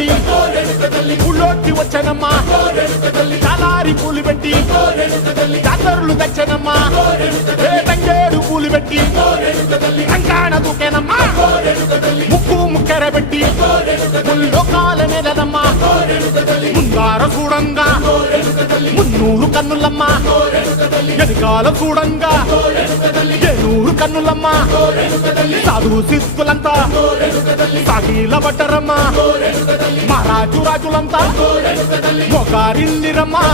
పెట్టి ఊళ్ళోకి వచ్చానమ్మా చాలారి పూలు పెట్టి జాతరులు తెచ్చానమ్మా తంగేడు పూలు పెట్టి రంగాణ దూకేనమ్మా ముక్కు ముక్కెర పెట్టి ముల్లోకాల నేలనమ్మా ముందార చూడంగా మున్నూరు కన్నులమ్మా ఎనకాల చూడంగా ఏనూరు కన్నులమ్మా సాధు సిద్ధులంతా సాగిల పట్టరమ్మా మహారాజు రాజులంతా మొగారిల్లిరమ్మా